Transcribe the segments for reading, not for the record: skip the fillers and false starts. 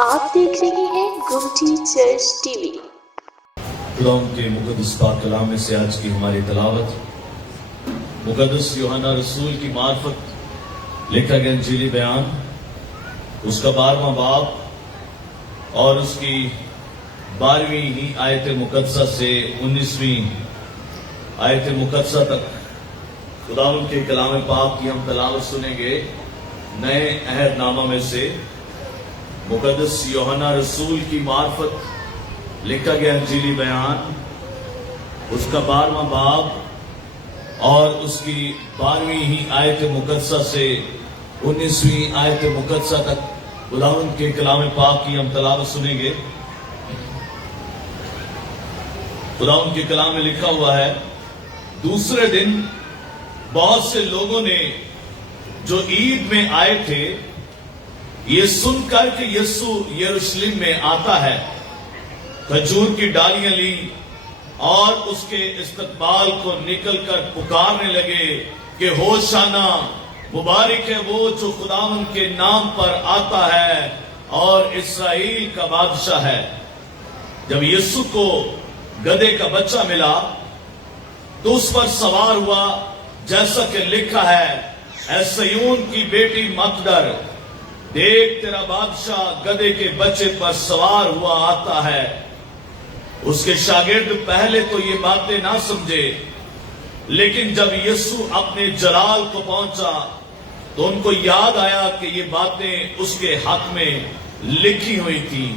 آپ دیکھ رہے ہیں گمٹی چرچ ٹی وی۔ خدا کے مقدس پاک کلام میں سے آج کی ہماری تلاوت مقدس یوحنا رسول کی معرفت لکھا گیا انجیلی بیان، اس کا 12واں باب اور اس کی 12ویں ہی آیت مقدسہ سے 19ویں آیت مقدسہ تک خدا کے کلام پاک کی ہم تلاوت سنیں گے۔ نئے عہد نامہ میں سے مقدس یوحنا رسول کی معرفت لکھا گیا انجیلی بیان، اس کا 12واں باب اور اس کی 12ویں ہی آیت مقدسہ سے 19ویں آیت مقدسہ تک خداوند کے کلام پاک کی ہم تلاوت سنیں گے۔ خداوند کے کلام میں لکھا ہوا ہے، دوسرے دن بہت سے لوگوں نے جو عید میں آئے تھے یہ سن کر کہ یسوع یروشلم میں آتا ہے، کھجور کی ڈالیاں لی اور اس کے استقبال کو نکل کر پکارنے لگے کہ ہوشانا، مبارک ہے وہ جو خداوند کے نام پر آتا ہے اور اسرائیل کا بادشاہ ہے۔ جب یسوع کو گدھے کا بچہ ملا تو اس پر سوار ہوا، جیسا کہ لکھا ہے، اے صیون کی بیٹی مت ڈر، دیکھ تیرا بادشاہ گدھے کے بچے پر سوار ہوا آتا ہے۔ اس کے شاگرد پہلے تو یہ باتیں نہ سمجھے، لیکن جب یسوع اپنے جلال کو پہنچا تو ان کو یاد آیا کہ یہ باتیں اس کے حق میں لکھی ہوئی تھیں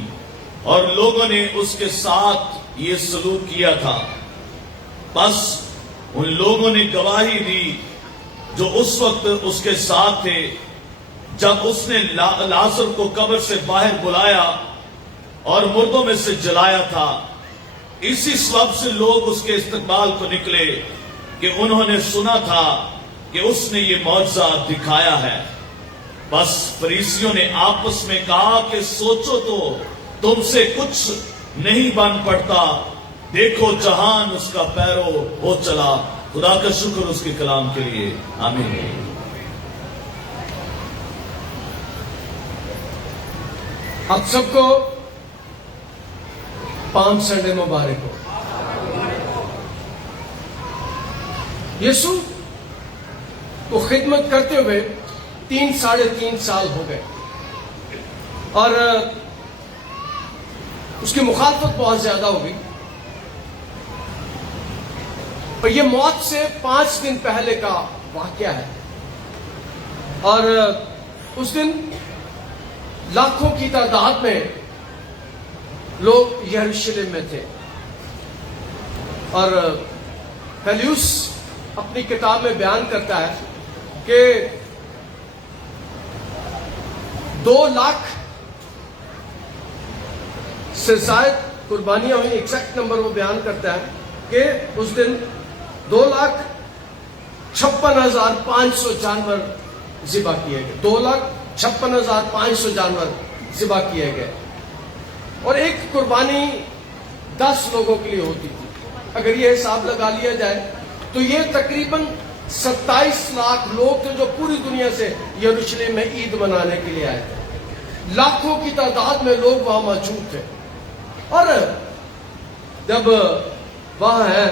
اور لوگوں نے اس کے ساتھ یہ سلوک کیا تھا۔ بس ان لوگوں نے گواہی دی جو اس وقت اس کے ساتھ تھے، جب اس نے لازر کو قبر سے باہر بلایا اور مردوں میں سے جلایا تھا۔ اسی سبب سے لوگ اس کے استقبال کو نکلے کہ انہوں نے سنا تھا کہ اس نے یہ معجزہ دکھایا ہے۔ بس فریسیوں نے آپس میں کہا کہ سوچو تو تم سے کچھ نہیں بن پڑتا، دیکھو جہان اس کا پیرو ہو چلا۔ خدا کا شکر اس کے کلام کے لیے، آمین۔ آپ سب کو پام سنڈے مبارک ہو۔ یسوع کو خدمت کرتے ہوئے 3.5 سال ہو گئے اور اس کی مخالفت بہت زیادہ ہو گئی، اور یہ موت سے 5 دن پہلے کا واقعہ ہے۔ اور اس دن لاکھوں کی تعداد میں لوگ یروشلم میں تھے، اور فیلیوس اپنی کتاب میں بیان کرتا ہے کہ 2 لاکھ سے زائد قربانیاں ہوئی۔ ایگزیکٹ نمبر وہ بیان کرتا ہے کہ اس دن 2,56,500 جانور ذبح کیے گئے، 2,56,500 جانور ذبح کیے گئے، اور ایک قربانی 10 لوگوں کے لیے ہوتی تھی۔ اگر یہ حساب لگا لیا جائے تو یہ تقریباً 27 لاکھ لوگ تھے جو پوری دنیا سے یروشلم میں عید منانے کے لیے آئے تھے۔ لاکھوں کی تعداد میں لوگ وہاں موجود تھے، اور جب وہاں ہے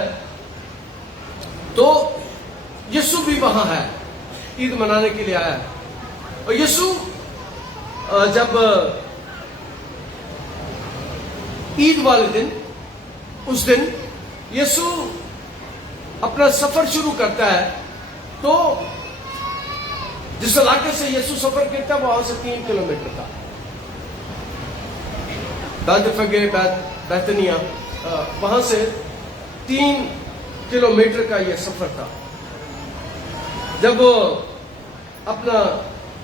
تو یسوع بھی وہاں ہے، عید منانے کے لیے آیا ہے۔ اور یسوع جب عید والے دن، اس دن یسوع اپنا سفر شروع کرتا ہے، تو جس علاقے سے یسوع سفر کرتا ہے وہاں سے 3 کلومیٹر تھا، بیتفگے بیتنیا، وہاں سے 3 کلومیٹر کا یہ سفر تھا۔ جب وہ اپنا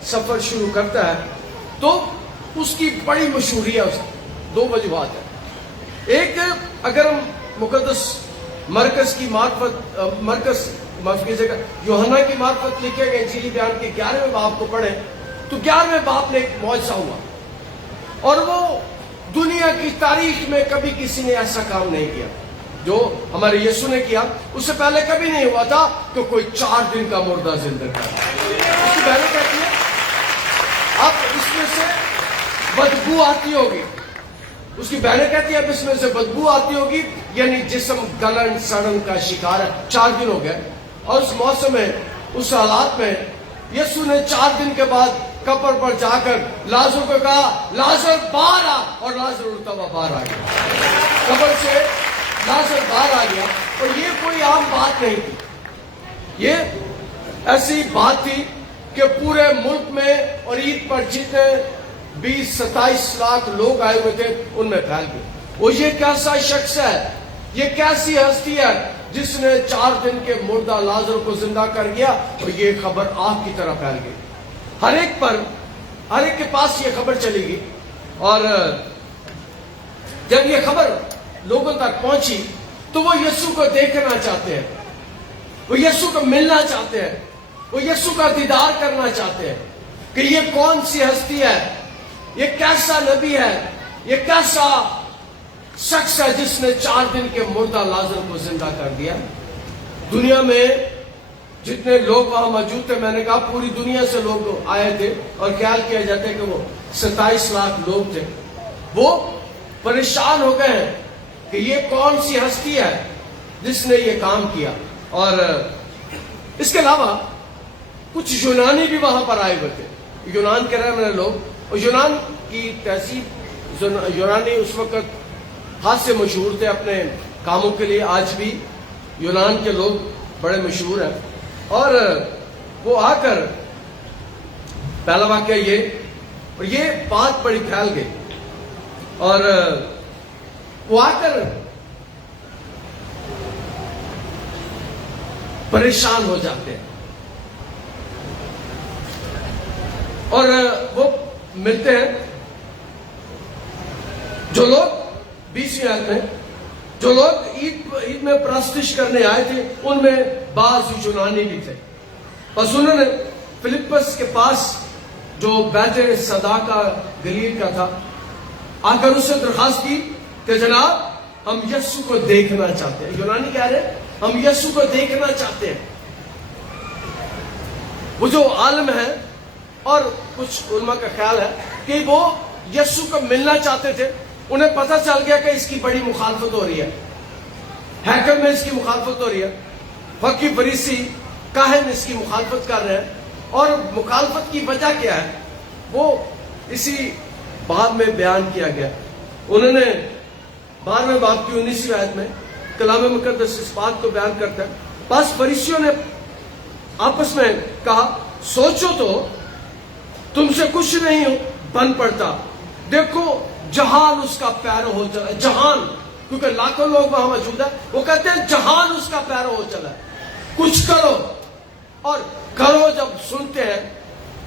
سفر شروع کرتا ہے تو اس کی بڑی مشہوری ہے، 2 وجوہات ہیں۔ ایک، اگر ہم مقدس مرکز کی معرفت یوحنا کی معرفت لکھے گئے انجیلی بیان کے 11ویں باب کو پڑھیں تو 11ویں باب میں ایک معجزہ ہوا، اور وہ دنیا کی تاریخ میں کبھی کسی نے ایسا کام نہیں کیا جو ہمارے یسوع نے کیا۔ اس سے پہلے کبھی نہیں ہوا تھا کہ کوئی 4 دن کا مردہ زندہ کر۔ اس کی بہنیں کہتی ہے، اب اس میں سے بدبو آتی ہوگی. اس کی بہنیں کہتی ہیں اب اس میں سے بدبو آتی ہوگی، یعنی جسم گلن سڑن کا شکار ہے. 4 دن ہو گئے اور اس موسم میں، اس حالات میں یسوع نے 4 دن کے بعد قبر پر جا کر لازر کو کہا لازر باہر آ، اور لازر اڑتا ہوا باہر آ گیا. قبر سے لازر باہر آ گیا. اور یہ کوئی عام بات نہیں تھی، یہ ایسی بات تھی کہ پورے ملک میں اور عید پر جتنے 20-27 لاکھ لوگ آئے ہوئے تھے ان میں پھیل گئی. وہ یہ کیسا شخص ہے، یہ کیسی ہستی ہے جس نے 4 دن کے مردہ لازر کو زندہ کر گیا. اور یہ خبر آگ کی طرح پھیل گئی. ہر ایک کے پاس یہ خبر چلی گئی. اور جب یہ خبر لوگوں تک پہنچی تو وہ یسوع کو دیکھنا چاہتے ہیں، وہ یسوع کو ملنا چاہتے ہیں، وہ یسوع کا دیدار کرنا چاہتے ہیں کہ یہ کون سی ہستی ہے، یہ کیسا نبی ہے، یہ کیسا شخص ہے جس نے 4 دن کے مردہ لازر کو زندہ کر دیا. دنیا میں جتنے لوگ وہاں موجود تھے، میں نے کہا پوری دنیا سے لوگ آئے تھے اور خیال کیا جاتا ہے کہ وہ 27 لاکھ لوگ تھے. وہ پریشان ہو گئے ہیں کہ یہ کون سی ہستی ہے جس نے یہ کام کیا. اور اس کے علاوہ کچھ یونانی بھی وہاں پر آئے ہوئے تھے، یونان کے رہنے والے لوگ. اور یونان کی تہذیب، یونانی اس وقت خاص سے مشہور تھے اپنے کاموں کے لیے. آج بھی یونان کے لوگ بڑے مشہور ہیں. اور وہ آ کر پہلا واقعہ یہ، اور یہ بات بڑی پھیل گئی. اور وہ آ کر پریشان ہو جاتے ہیں اور وہ ملتے ہیں. جو لوگ 20ویں آیت میں جو لوگ عید میں پرستش کرنے آئے تھے ان میں بعض یونانی بھی تھے. بس انہوں نے فلپس کے پاس جو بیت صدا کا گلیل کا تھا آ کر اس سے درخواست کی کہ جناب ہم یسوع کو دیکھنا چاہتے ہیں. یونانی کہہ رہے ہیں ہم یسوع کو دیکھنا چاہتے ہیں. وہ جو عالم ہے اور کچھ علماء کا خیال ہے کہ وہ یسوع کو ملنا چاہتے تھے. انہیں پتہ چل گیا کہ اس کی بڑی مخالفت ہو رہی ہے، ہیکل میں اس کی مخالفت ہو رہی ہے، فقی فریسی کاہن اس کی مخالفت کر رہے ہیں. اور مخالفت کی وجہ کیا ہے وہ اسی باب میں بیان کیا گیا. انہوں نے 12ویں باب کی 19ویں آیت میں کلام مقدس اس بات کو بیان کرتا ہے. بس فریسیوں نے آپس میں کہا سوچو تو تم سے کچھ نہیں بن پڑتا، دیکھو جہان اس کا پیرو ہو چلا. جہان، کیونکہ لاکھوں لوگ وہاں موجود ہیں، وہ کہتے ہیں جہان اس کا پیرو ہو چلا ہے. کچھ کرو. اور کرو جب سنتے ہیں،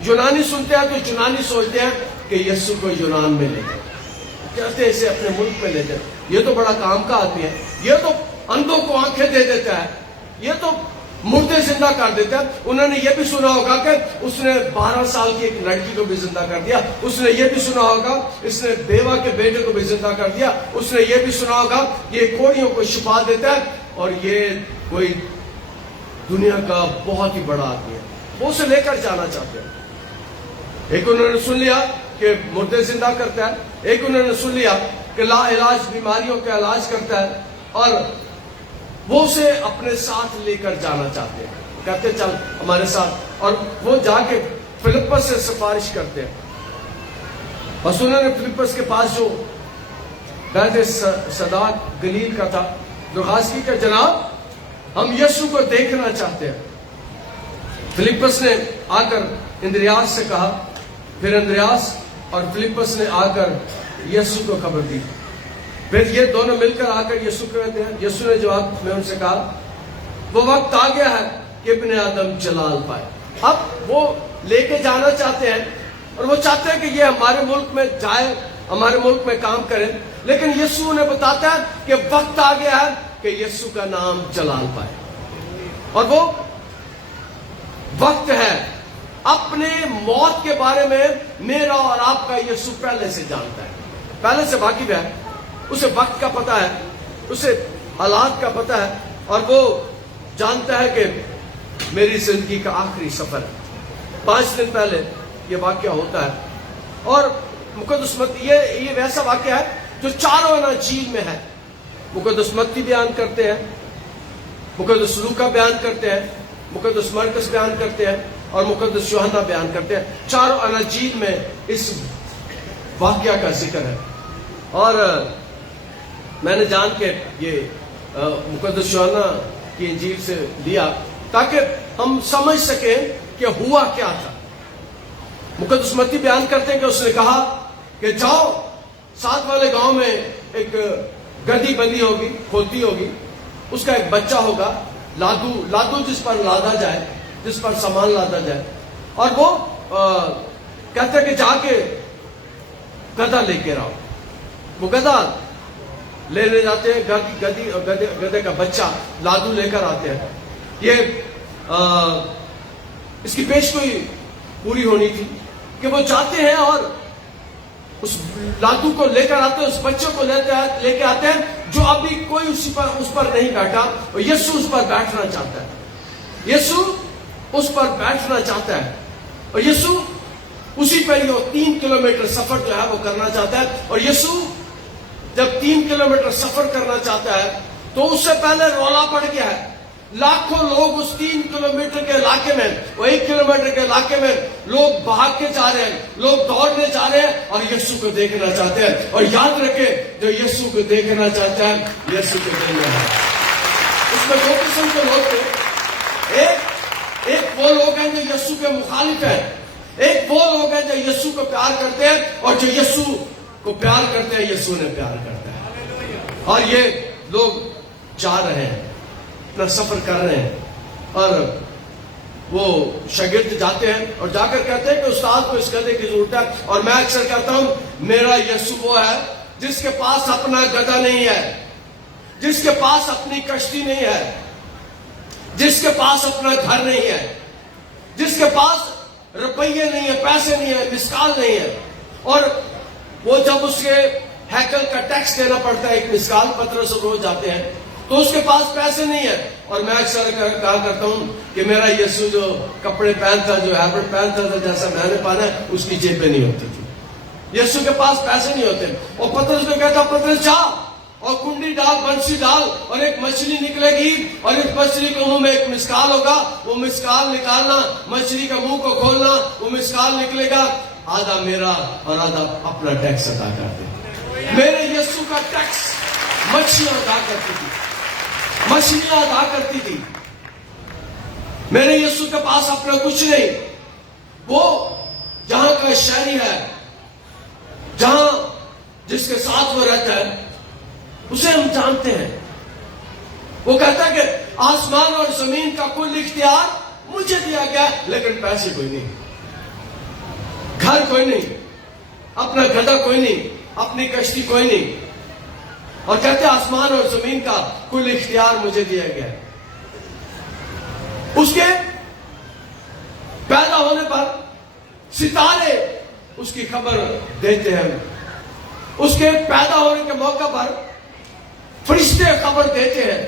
یونانی سنتے ہیں تو یونانی سوچتے ہیں کہ یسوع کو یونان میں لے جائیں، کہتے ہیں اسے اپنے ملک میں لے جائیں. یہ تو بڑا کام کا آدمی ہے، یہ تو اندھوں کو آنکھیں دے دیتا ہے، یہ تو مردے زندہ کر دیتا ہے. انہوں نے یہ بھی سنا ہوگا کہ اس نے 12 سال کی ایک لڑکی کو بھی زندہ کر دیا. اس نے یہ بھی سنا ہوگا اس نے بیوہ کے بیٹے کو بھی زندہ کر دیا. اس نے یہ بھی سنا ہوگا یہ کوڑیوں کو شفا دیتا ہے اور یہ کوئی دنیا کا بہت ہی بڑا آدمی ہے. وہ اسے لے کر جانا چاہتے ہیں. ایک انہوں نے سن لیا کہ مردے زندہ کرتا ہے، ایک انہوں نے سن لیا کہ لا علاج بیماریوں کا علاج کرتا ہے، اور وہ اسے اپنے ساتھ لے کر جانا چاہتے ہیں. کہتے چل ہمارے ساتھ. اور وہ جا کے فلپس سے سفارش کرتے ہیں. بس انہوں نے فلپس کے پاس جو بیت صدا گلیل کا تھا درخواست کی کہ جناب ہم یسوع کو دیکھنا چاہتے ہیں. فلپس نے آ کر اندریاس سے کہا. پھر اندریاس اور فلپس نے آ کر یسوع کو خبر دی. پھر یہ دونوں مل کر آ کر یسوع کو کہتے ہیں. یسوع نے جواب میں ان سے کہا وہ وقت آ گیا ہے کہ ابن آدم جلال پائے. اب وہ لے کے جانا چاہتے ہیں اور وہ چاہتے ہیں کہ یہ ہمارے ملک میں جائے، ہمارے ملک میں کام کرے. لیکن یسوع نے بتاتا ہے کہ وقت آ گیا ہے کہ یسوع کا نام جلال پائے. اور وہ وقت ہے، اپنے موت کے بارے میں میرا اور آپ کا یسوع پہلے سے جانتا ہے، پہلے سے واقف ہے. اسے وقت کا پتہ ہے، اسے حالات کا پتہ ہے، اور وہ جانتا ہے کہ میری زندگی کا آخری سفر ہے. 5 دن پہلے یہ واقعہ ہوتا ہے اور مقدس متی یہ ویسا واقعہ ہے جو چاروں اناجیل میں ہے. مقدس متی بیان کرتے ہیں, مقدس لوکا بیان کرتے ہیں, مقدس مرکز بیان کرتے ہیں اور مقدس یوحنا بیان کرتے ہیں. چاروں اناجیل میں اس واقعہ کا ذکر ہے. اور میں نے جان کے یہ مقدس یوحنا کی انجیل سے لیا تاکہ ہم سمجھ سکیں کہ ہوا کیا تھا. مقدس متی بیان کرتے ہیں کہ اس نے کہا کہ جاؤ, ساتھ والے گاؤں میں ایک گدی بندی ہوگی, کھوتی ہوگی, اس کا ایک بچہ ہوگا, لادو جس پر لادا جائے, جس پر سامان لادا جائے. اور وہ کہتے ہیں کہ جا کے گدھا لے کے آؤ. وہ گدھا لینے جاتے ہیں, گدھے کا بچہ لادو لے کر آتے ہیں. یہ اس کی پیشگوئی پوری ہونی تھی کہ وہ جاتے ہیں اور اس لادو کو لے کر آتے ہیں, اس بچے کو لے کے آتے ہیں جو ابھی کوئی اس پر نہیں بیٹھا, اور یسوع اس پر بیٹھنا چاہتا ہے. یسوع اس پر بیٹھنا چاہتا ہے, اور یسوع اسی پر یہ 3 کلومیٹر سفر جو ہے وہ کرنا چاہتا ہے. اور یسوع جب 3 کلومیٹر سفر کرنا چاہتا ہے تو اس سے پہلے رولا پڑ گیا ہے. لاکھوں لوگ اس 3 کلومیٹر کے علاقے میں, وہ 1 کلومیٹر کے علاقے میں لوگ بھاگ کے جا رہے ہیں, لوگ دوڑنے جا رہے ہیں اور یسوع کو دیکھنا چاہتے ہیں. اور یاد رکھیں, جو یسوع کو دیکھنا چاہتا ہے یسوع کو دیکھنا ہے. اس میں 2 قسم کے لوگ تھے. ایک وہ لوگ ہیں جو یسوع کے مخالف ہیں, ایک وہ لوگ ہیں جو یسوع کو پیار کرتے ہیں, اور جو یسوع کو پیار کرتے ہیں یسوع نے پیار کرتا ہے. اور یہ لوگ جا رہے ہیں, اپنا سفر کر رہے ہیں, اور وہ شاگرد جاتے ہیں اور جا کر کہتے ہیں کہ استاد کو اس گدھے کی ضرورت ہے. اور میں اکثر کہتا ہوں میرا یسوع وہ ہے جس کے پاس اپنا گدھا نہیں ہے, جس کے پاس اپنی کشتی نہیں ہے, جس کے پاس اپنا گھر نہیں ہے, جس کے پاس روپیے نہیں ہے, پیسے نہیں ہے, مسکال نہیں ہے. اور وہ جب اس کے ہیکل کا ٹیکس دینا پڑتا ہے, ایک مسکال پترس روز جاتے ہیں, تو اس کے پاس پیسے نہیں ہے. اور میں اکثر کہا کرتا ہوں کہ میرا یسوع جو کپڑے پہنتا, جو ہیبٹ پہنتا تھا جیسا میں نے پہنا ہے, اس کی جیبیں نہیں ہوتی تھی. یسوع کے پاس پیسے نہیں ہوتے. اور پترس کو کہتا, پترس جا اور کنڈی ڈال, بنسی ڈال, اور ایک مچھلی نکلے گی, اور اس مچھلی کے منہ میں ایک مسکال ہوگا, وہ مسکال نکالنا, مچھلی کا منہ کو کھولنا, وہ مسکال نکلے گا, آدھا میرا اور آدھا اپنا ٹیکس ادا کر دے. میرے یسوع کا ٹیکس مچھلیاں ادا کرتی تھی, مچھلیاں ادا کرتی تھی. میرے یسوع کے پاس اپنا کچھ نہیں. وہ جہاں کا شہری ہے, جہاں جس کے ساتھ وہ رہتا ہے, اسے ہم جانتے ہیں. وہ کہتا ہے کہ آسمان اور زمین کا کل اختیار مجھے دیا گیا, لیکن پیسے کوئی نہیں, گھر کوئی نہیں, اپنا گدھا کوئی نہیں, اپنی کشتی کوئی نہیں. اور کہتے ہیں آسمان اور زمین کا کل اختیار مجھے دیا گیا. اس کے پیدا ہونے پر ستارے اس کی خبر دیتے ہیں, اس کے پیدا ہونے کے موقع پر فرشتے خبر دیتے ہیں.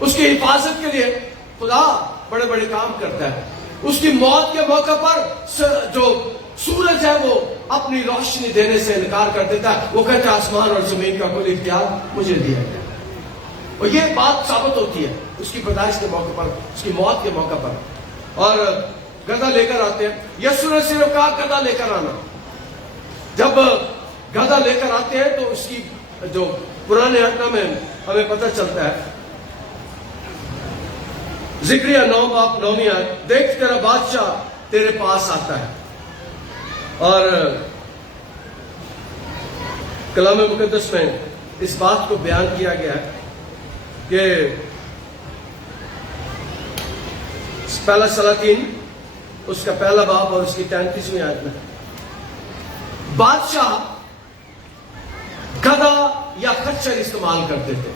اس کی حفاظت کے لیے خدا بڑے بڑے کام کرتا ہے. اس کی موت کے موقع پر جو سورج ہے وہ اپنی روشنی دینے سے انکار کر دیتا ہے. وہ کہتا ہے آسمان اور زمین کا کل اختیار مجھے دیا گیا. اور یہ بات ثابت ہوتی ہے اس کی پیدائش کے موقع پر, اس کی موت کے موقع پر. اور گدھا لے کر آتے ہیں. یسوع نے صرف کہا گدھا لے کر آنا. جب گدھا لے کر آتے ہیں تو اس کی جو پرانے عہد میں ہمیں پتہ چلتا ہے, زکریا 9 باب 9 آیت, دیکھ تیرا بادشاہ تیرے پاس آتا ہے. اور کلام مقدس میں اس بات کو بیان کیا گیا ہے کہ پہلا سلاطین اس کا پہلا باب اور اس کی 33ویں آیت میں بادشاہ گدھا یا خچر استعمال کرتے تھے.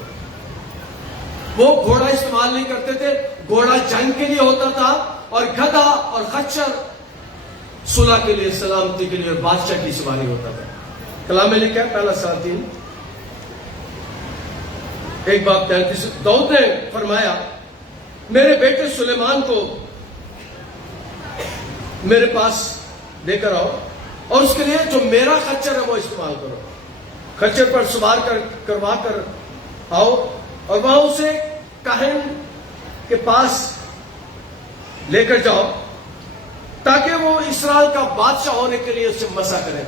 وہ گھوڑا استعمال نہیں کرتے تھے. گھوڑا جنگ کے لیے ہوتا تھا, اور گدھا اور خچر صلح کے لیے, سلامتی کے لیے, اور بادشاہ کی سواری ہوتا تھا. کلام میں لکھا ہے پہلا سلاطین 1 باب 33. داؤد نے فرمایا میرے بیٹے سلیمان کو میرے پاس لے کر آؤ اور اس کے لیے جو میرا خچر ہے وہ استعمال کرو. خچر پر سوار کروا کر آؤ اور وہاں اسے کاہن کے پاس لے کر جاؤ تاکہ وہ اسرائیل کا بادشاہ ہونے کے لیے اسے مسا کرے.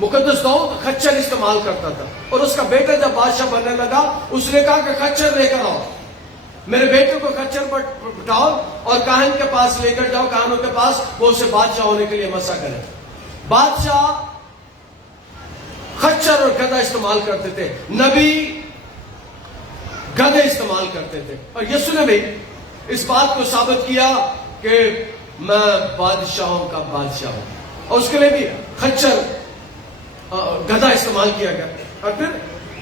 مقدس داؤد خچر استعمال کرتا تھا اور اس کا بیٹا جب بادشاہ بننے لگا اس نے کہا کہ خچر لے کر آؤ, میرے بیٹے کو خچر پر بٹھاؤ اور کاہن کے پاس لے کر جاؤ, کاہنوں کے پاس, وہ اسے بادشاہ ہونے کے لیے مسا کرے. بادشاہ خچر اور گدھا استعمال کرتے تھے, نبی گدھے استعمال کرتے تھے. اور یسوع نے بھی اس بات کو ثابت کیا کہ میں بادشاہوں کا بادشاہ ہوں, اور اس کے لیے بھی خچر گدھا استعمال کیا گیا. اور پھر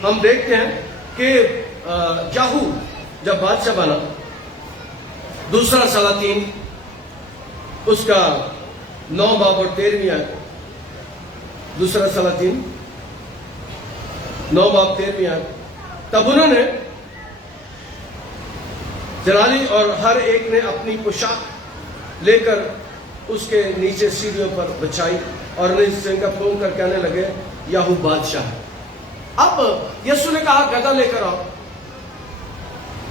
ہم دیکھتے ہیں کہ یاہو جب بادشاہ بنا, دوسرا سلاطین اس کا 9 باب اور 13ویں آیت, دوسرا سلاطین 9 باب 13ویں آیت. تب انہوں نے جلالی اور ہر ایک نے اپنی پوشاک لے کر اس کے نیچے سیڑھیوں پر بچھائی اور انہیں کا پھونک کر کہنے لگے یاہو بادشاہ ہے. اب یسوع نے کہا گدھا لے کر آؤ,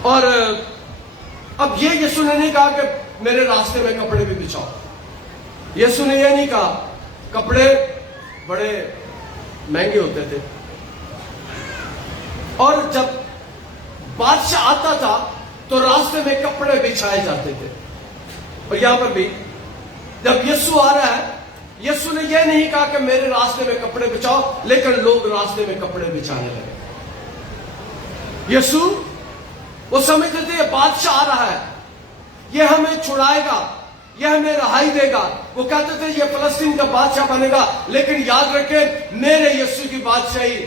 اور اب یہ یسوع نے نہیں کہا کہ میرے راستے میں کپڑے بھی بچھاؤ. یسوع نے یہ نہیں کہا, کپڑے بڑے مہنگے ہوتے تھے اور جب بادشاہ آتا تھا تو راستے میں کپڑے بچھائے جاتے تھے. اور یہاں پر بھی جب یسوع آ رہا ہے, یسوع نے یہ نہیں کہا کہ میرے راستے میں کپڑے بچھاؤ, لیکن لوگ راستے میں کپڑے بچھانے لگے. یسوع وہ سمجھتے تھے یہ بادشاہ آ رہا ہے, یہ ہمیں چھڑائے گا, یہ ہمیں رہائی دے گا. وہ کہتے تھے یہ فلسطین کا بادشاہ بنے گا, لیکن یاد رکھیں میرے یسوع کی بادشاہی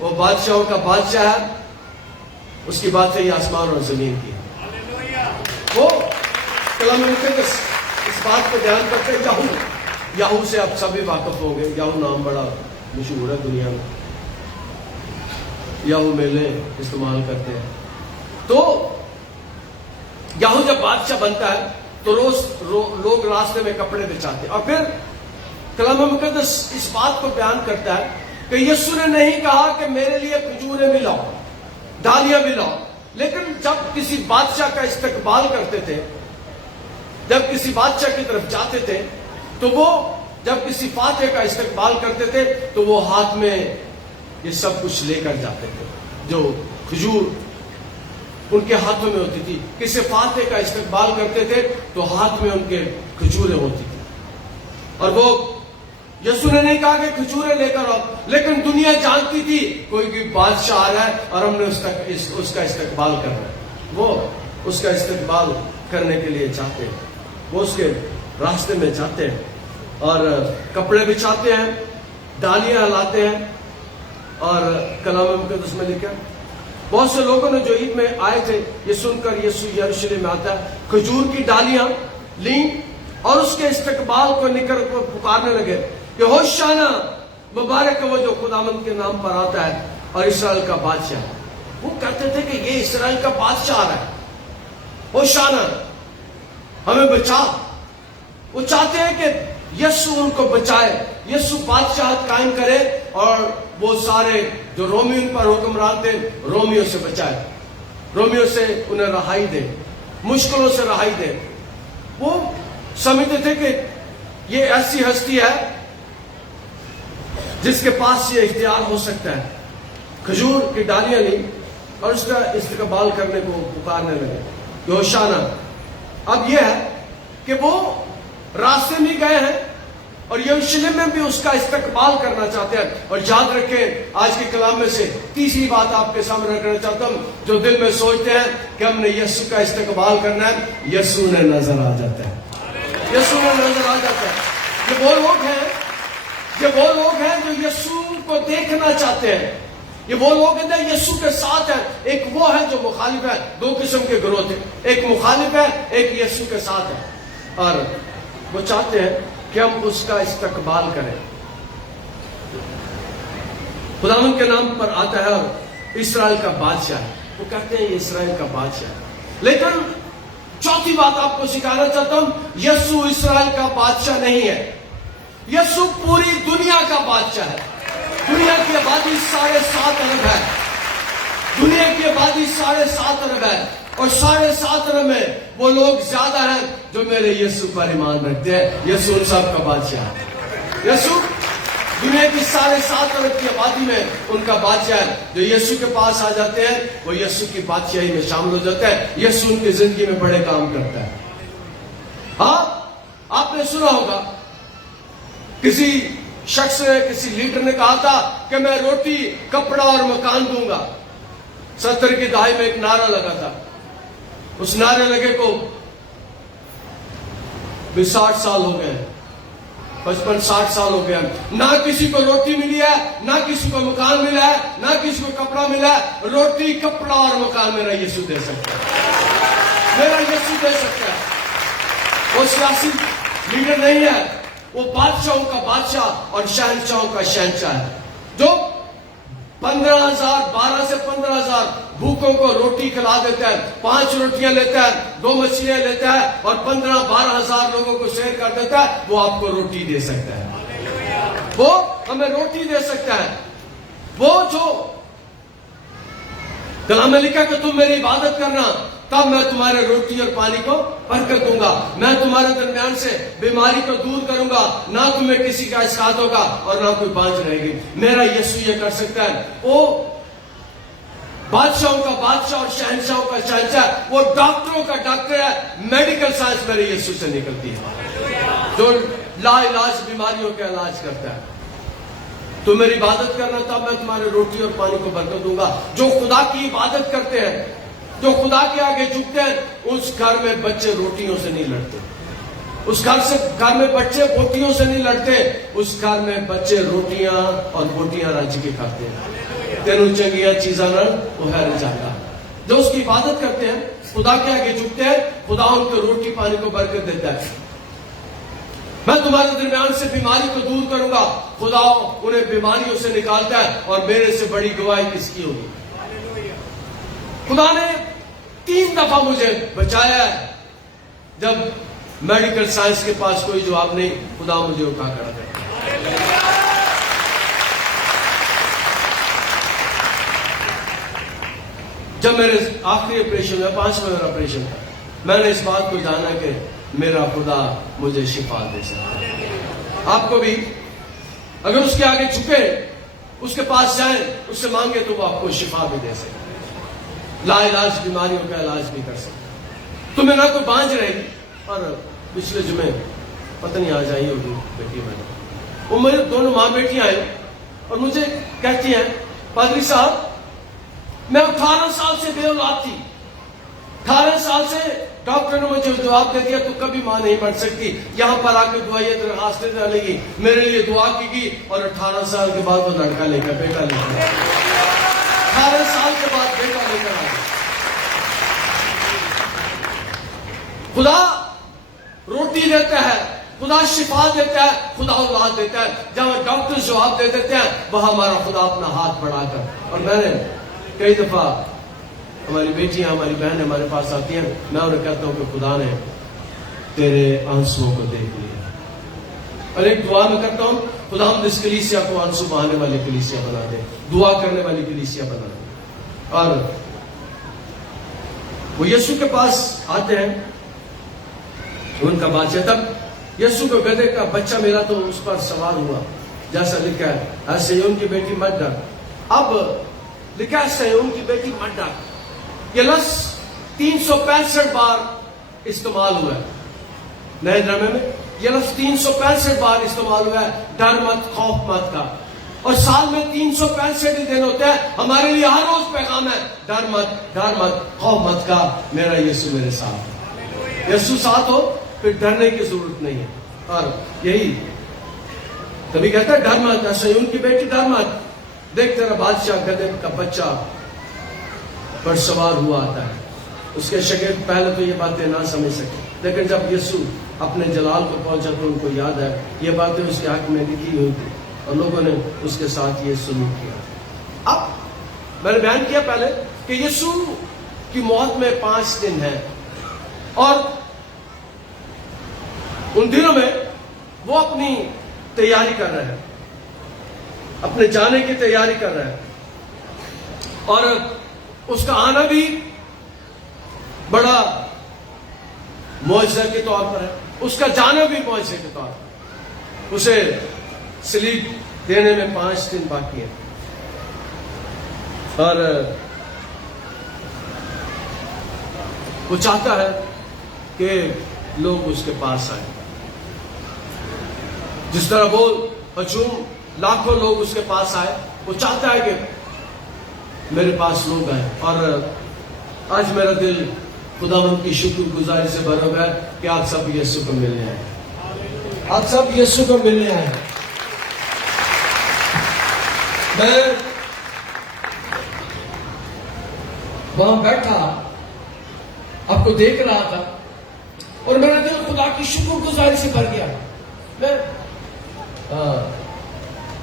وہ بادشاہوں کا بادشاہ ہے, اس کی بادشاہی آسمان اور زمین کی. وہ کلام مقدس اس بات کو بیان کرتے ہیں. یاہو سے آپ سبھی واقف ہوں گے, یاہو نام بڑا مشہور ہے دنیا میں, یاہو میلے استعمال کرتے ہیں. تو یاہو جب بادشاہ بنتا ہے تو لوگ راستے میں کپڑے بچھاتے. اور پھر کلام مقدس اس بات کو بیان کرتا ہے کہ یسوع نے نہیں کہا کہ میرے لیے کھجوریں بھی لاؤ, ڈالیاں بھی لاؤ, لیکن جب کسی بادشاہ کا استقبال کرتے تھے, جب کسی بادشاہ کی طرف جاتے تھے, تو وہ جب کسی فاتح کا استقبال کرتے تھے تو وہ ہاتھ میں یہ سب کچھ لے کر جاتے تھے. جو کھجور ان کے ہاتھوں میں ہوتی تھی, کسی فاتح کا استقبال کرتے تھے تو ہاتھ میں ان کے کھجوریں ہوتی تھی. اور وہ یسوع نے نہیں کہا کہ کھجوریں لے کر آؤ, لیکن دنیا جانتی تھی کوئی بادشاہ آ رہا ہے اور ہم نے اس کا استقبال کرنا ہے. وہ اس کا استقبال کرنے کے لیے چاہتے ہیں, وہ اس کے راستے میں جاتے ہیں اور کپڑے بچھاتے ہیں, ڈالیاں لاتے ہیں. اور کلام مقدس میں لکھا بہت سے لوگوں نے جو عید میں آئے تھے یہ سن کر یسوع یروشلم میں آتا ہے, کھجور کی ڈالیاں لیں اور اس کے استقبال کو نکل کر پکارنے لگے کہ ہوشانا, مبارک وہ جو خداوند کے نام پر آتا ہے اور اسرائیل کا بادشاہ. وہ کہتے تھے کہ یہ اسرائیل کا بادشاہ آ رہا ہے, ہوشانا ہمیں بچا. وہ چاہتے ہیں کہ یسوع ان کو بچائے, یسوع بادشاہت قائم کرے اور وہ سارے جو رومی ان پر حکمران تھے رومیوں سے بچائے, رومیوں سے انہیں رہائی دے, مشکلوں سے رہائی دے. وہ سمجھتے تھے کہ یہ ایسی ہستی ہے جس کے پاس یہ اختیار ہو سکتا ہے. کھجور کی ڈالیاں لی اور اس کا استقبال کرنے کو پکارنے لگے کہ ہوشانا. اب یہ ہے کہ وہ راستے میں گئے ہیں اور یروشلم میں بھی اس کا استقبال کرنا چاہتے ہیں. اور یاد رکھیں آج کے کلام میں سے تیسری بات آپ کے سامنے رکھنا چاہتا ہوں, جو دل میں سوچتے ہیں کہ ہم نے یسوع کا استقبال کرنا ہے, یسوع نے نظر آ جاتا ہے, یسوع نے نظر آ جاتا ہے. یہ وہ لوگ ہیں جو یسوع کو دیکھنا چاہتے ہیں. یہ وہ لوگ ہیں یسوع کے ساتھ ہیں. ایک وہ ہے جو مخالف ہے, دو قسم کے گروہ تھے, ایک مخالف ہے, ایک یسوع کے ساتھ ہے. اور وہ چاہتے ہیں کہ ہم اس کا استقبال کریں. خداوند کے نام پر آتا ہے اور اسرائیل کا بادشاہ ہے. وہ کہتے ہیں یہ اسرائیل کا بادشاہ ہے. لیکن چوتھی بات آپ کو سکھانا چاہتا ہوں, یسوع اسرائیل کا بادشاہ نہیں ہے. یسوع پوری دنیا کا بادشاہ ہے. دنیا کی آبادی 7.5 ارب ہے. دنیا کی آبادی 7.5 ارب ہے. اور 7.5 ارب میں وہ لوگ زیادہ ہیں جو میرے یسوع پر ایمان رکھتے ہیں. یسوع ان سب کا بادشاہ ہے. یسوع دنیا کی 7.5 ارب کی آبادی میں ان کا بادشاہ ہے. جو یسوع کے پاس آ جاتے ہیں وہ یسوع کی بادشاہی میں شامل ہو جاتے ہیں. یسوع ان کی زندگی میں بڑے کام کرتا ہے. ہاں آپ نے سنا ہوگا کسی شخص نے, کسی لیڈر نے کہا تھا کہ میں روٹی, کپڑا اور مکان دوں گا. 70 کی دہائی میں ایک نعرہ لگا تھا. اس نعرے لگے کو بھی 60 سال ہو گئے, 55-60 سال ہو گئے. نہ کسی کو روٹی ملی ہے, نہ کسی کو مکان ملا ہے, نہ کسی کو کپڑا ملا ہے. روٹی, کپڑا اور مکان میرا یسوع دے سکتا ہے. میرا یسوع دے سکتا ہے. وہ سیاسی لیڈر نہیں ہے, وہ بادشاہوں کا بادشاہ اور شہنشاہوں کا شہنشاہ ہے, جو 12 سے 15,000 بھوکوں کو روٹی کھلا دیتا ہے. 5 روٹیاں لیتا ہے, 2 مچھلیاں لیتا ہے اور 12,000 لوگوں کو شیئر کر دیتا ہے. وہ آپ کو روٹی دے سکتا ہے. وہ ہمیں روٹی دے سکتا ہے. وہ جو کلام میں لکھا کہ تم میری عبادت کرنا, تب میں تمہارے روٹی اور پانی کو برکت دوں گا. میں تمہارے درمیان سے بیماری کو دور کروں گا. نہ تمہیں کسی کا اسقاط ہوگا اور نہ کوئی بانجھ رہے گی. میرا یسوع یہ کر سکتا ہے. وہ بادشاہوں کا بادشاہ اور شہنشاہوں کا شہنشاہ ہے. وہ ڈاکٹروں کا ڈاکٹر ہے. میڈیکل سائنس میرے یسوع سے نکلتی ہے, جو لا علاج بیماریوں کا علاج کرتا ہے. تو میری عبادت کرنا, تب میں تمہارے روٹی اور پانی کو برکت دوں گا. جو خدا کی عبادت کرتے ہیں, جو خدا کے آگے جھکتے ہیں, اس گھر میں بچے روٹیوں سے نہیں لڑتے. اس گھر میں بچے بوٹیوں سے نہیں لڑتے. اس گھر میں بچے روٹیاں اور بوٹیاں رج کے کھاتے ہیں. تینوں چنگیاں چیزاں نہ وہ ہے رجاتا. جو اس کی عبادت کرتے ہیں, خدا کے آگے جھکتے ہیں, خدا ان کو روٹی پانی کو برکت دیتا ہے. میں تمہارے درمیان سے بیماری کو دور کروں گا. خدا انہیں بیماریوں سے نکالتا ہے. اور میرے سے بڑی گواہی کس کی ہوگی؟ خدا نے 3 دفعہ مجھے بچایا ہے. جب میڈیکل سائنس کے پاس کوئی جواب نہیں, خدا مجھے اٹھا کر دے. جب میرے آخری آپریشن میں 5واں میرا آپریشن تھا, میں نے اس بات کو جانا کہ میرا خدا مجھے شفا دے سکتا ہے. آپ کو بھی اگر اس کے آگے جھکے, اس کے پاس جائیں, اس سے مانگے, تو وہ آپ کو شفا بھی دے سکتا ہے. لا علاج بیماریوں کا علاج بھی کر سکتا ہے. تمہیں نہ کوئی بانجھ رہے گی. اور پچھلے جمعے پتہ نہیں آ جائی ہوگی بیٹی میں نے, وہ میرے دونوں ماں بیٹیاں آئیں اور مجھے کہتی ہیں, پادری صاحب میں 18 سال سے بے اولاد تھی. 18 سال سے ڈاکٹر نے مجھے جواب دے دیا تو کبھی ماں نہیں بن سکتی. یہاں پر آ کے دعائیں درخواستیں ڈالے گی. میرے لیے دعا کی گئی اور 18 سال کے بعد وہ لڑکا لے کر, بیٹا لے کر, 18 سال کے بعد بیٹا لے کر آیا. خدا روٹی دیتا ہے, خدا شفا دیتا ہے, خدا اولاد دیتا ہے. جہاں ڈاکٹر جواب دے دیتے ہیں, وہاں ہمارا خدا اپنا ہاتھ بڑھا کر. اور میں نے کئی دفعہ, ہماری بیٹیاں, ہماری بہن ہمارے پاس آتی ہیں, میں انہیں کہتا ہوں کہ خدا نے تیرے آنسوؤں کو دیکھ لیا. اور ایک دعا میں کرتا ہوں, خدا ہم اس کلیسیا کو آنسو بہانے والی کلیسیا بنا دے, دعا کرنے والی کلیسیا بنا دے. اور وہ یسوع کے پاس آتے ہیں, ان کا بادشاہ. تب یسوع کو گدھے کا بچہ ملا تو اس پر سوار ہوا, جیسا لکھا ہے, ایسے ہی ان کی بیٹی مت ڈر. اب لکھا ہے ان کی بیٹی مت ڈر. یہ لفظ 365 بار استعمال ہوا ہے نئے نامے میں. یہ لفظ 365 بار استعمال ہوا ہے, ڈر مت, خوف مت کا. اور سال میں 365 ہی دن ہوتے ہیں. ہمارے لیے ہر روز پیغام ہے, ڈر مت, خوف مت کا, میرا یسوع میرے ساتھ. یسوع ساتھ ہو پھر ڈرنے کی ضرورت نہیں ہے. اور یہی کبھی کہتا ہے ڈر مت, ایسا ان کی بیٹی ڈر مت, دیکھ تیرا بادشاہ گدھے کا بچہ پر سوار ہوا آتا ہے. اس کے شاگرد پہلے تو یہ باتیں نہ سمجھ سکے, لیکن جب یسوع اپنے جلال کو پہنچا تو ان کو یاد ہے یہ باتیں اس کے حق میں لکھی ہوئی تھی اور لوگوں نے اس کے ساتھ یہ سلوک کیا. اب میں نے بیان کیا پہلے کہ یسوع کی موت میں 5 دن ہیں, اور ان دنوں میں وہ اپنی تیاری کر رہے ہیں, اپنے جانے کی تیاری کر رہے ہیں, اور اس کا آنا بھی بڑا معجزہ کے طور پر ہے, اس کا جانا بھی معجزے کے طور پر. اسے سلیب دینے میں 5 دن باقی ہے, اور وہ چاہتا ہے کہ لوگ اس کے پاس آئیں. جس طرح وہ ہجوم لاکھوں لوگ اس کے پاس آئے, وہ چاہتا ہے کہ میرے پاس لوگ آئیں. اور آج میرا دل خداوند کی شکر گزاری سے بھرا ہوا ہے کہ آپ سب یسوع کو ملنے آئے, آپ سب یسوع کو ملنے آئے. میں وہاں بیٹھا آپ کو دیکھ رہا تھا, اور میرا دل خدا کی شکر گزاری سے بھر گیا. میں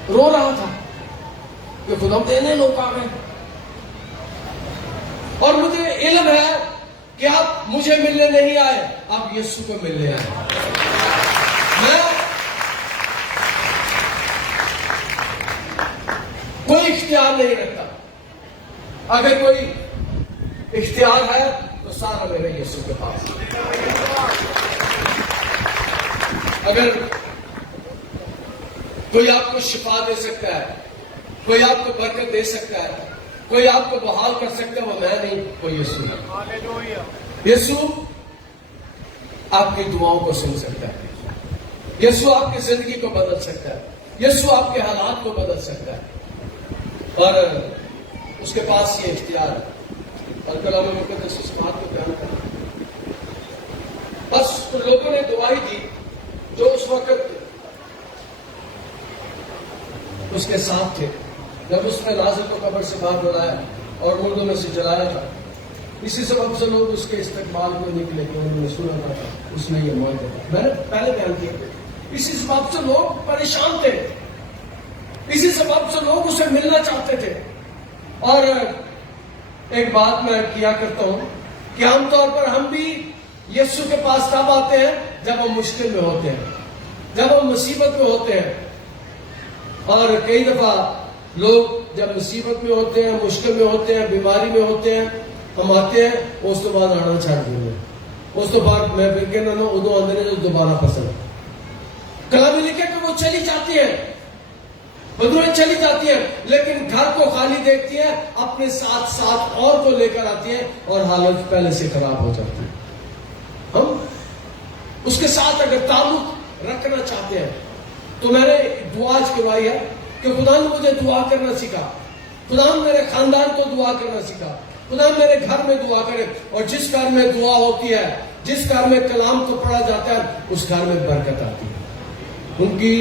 رو رہا تھا کہ خدا دینے لوگ آ گئے, اور مجھے علم ہے کہ آپ مجھے ملنے نہیں آئے, آپ یسوع کو ملنے آئے. میں کوئی اختیار نہیں رکھتا, اگر کوئی اختیار ہے تو سارا میرے یسوع کے پاس. اگر کوئی آپ کو شفا دے سکتا ہے, کوئی آپ کو برکت دے سکتا ہے, کوئی آپ کو بحال کر سکتا ہے, وہ میں نہیں, وہ یسوع ہے. یسوع آپ کی دعاؤں کو سن سکتا ہے, یسوع آپ کی زندگی کو بدل سکتا ہے, یسوع آپ کے حالات کو بدل سکتا ہے, اور اس کے پاس یہ اختیار ہے. اور کلام مقدس اس بات کو بیان کرنا. بس تو لوگوں نے گواہی دی جو اس وقت اس کے ساتھ تھے جب اس نے لازر کو قبر سے باہر بلایا اور مردوں میں سے جلایا تھا. اسی سبب سے لوگ اس کے استقبال میں نکلے کہ انہوں نے سنا تھا اس نے یہ معجزہ کیا. میں نے پہلے بیان کیا, اسی سبب سے لوگ پریشان تھے, اسی سبب سے لوگ اسے ملنا چاہتے تھے. اور ایک بات میں کیا کرتا ہوں کہ عام طور پر ہم بھی یسوع کے پاس تب آتے ہیں جب ہم مشکل میں ہوتے ہیں, جب ہم مصیبت میں ہوتے ہیں. اور کئی دفعہ لوگ جب مصیبت میں ہوتے ہیں, مشکل میں ہوتے ہیں, بیماری میں ہوتے ہیں, ہم آتے ہیں, اس تو بعد آنا چھاڑ دیں گے, اس تو بعد میں پھر کہنا نا ادو آندے نے دوبارہ پسند. کلام میں لکھا کہ وہ چلی جاتی ہے, بدوریں چلی جاتی ہے, لیکن گھر کو خالی دیکھتی ہے, اپنے ساتھ ساتھ اور کو لے کر آتی ہے, اور حالت پہلے سے خراب ہو جاتی ہے. ہم اس کے ساتھ اگر تعلق رکھنا چاہتے ہیں تو میں نے دعا کروائی ہے کہ خدا نے مجھے دعا کرنا سکھا, خدا نے میرے خاندان کو دعا کرنا سکھا, خدا میرے گھر میں دعا کرے. اور جس گھر میں دعا ہوتی ہے, جس گھر میں کلام کو پڑھا جاتا ہے, اس گھر میں برکت آتی ہے, ان کی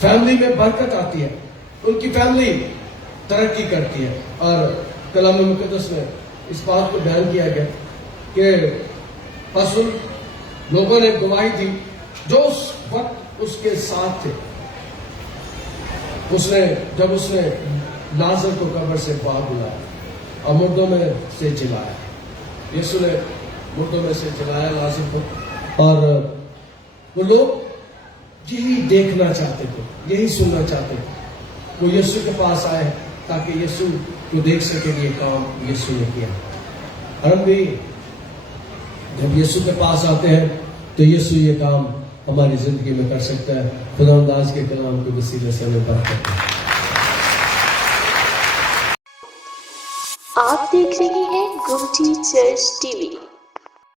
فیملی میں برکت آتی ہے, ان کی فیملی ترقی کرتی ہے. اور کلام مقدس میں اس بات کو بیان کیا گیا کہ اصل لوگوں نے گواہی دی جو اس وقت اس کے ساتھ تھے. جب اس نے لازر کو قبر سے باہر بلایا اور مردوں میں سے جلایا, یسوع نے مردوں میں سے جلایا لازر کو. اور وہ لوگ یہی دیکھنا چاہتے تھے, یہی سننا چاہتے تھے. وہ یسوع کے پاس آئے تاکہ یسوع کو دیکھ سکے یہ کام یسوع نے کیا. اور ہم بھی جب یسوع کے پاس آتے ہیں تو یسوع یہ کام ہماری زندگی میں کر سکتا ہے. خدا انداز کے کلام کے وسیلے سے ہمیں برکت دے. آپ دیکھ رہے ہیں گوٹی چرچ ٹی وی.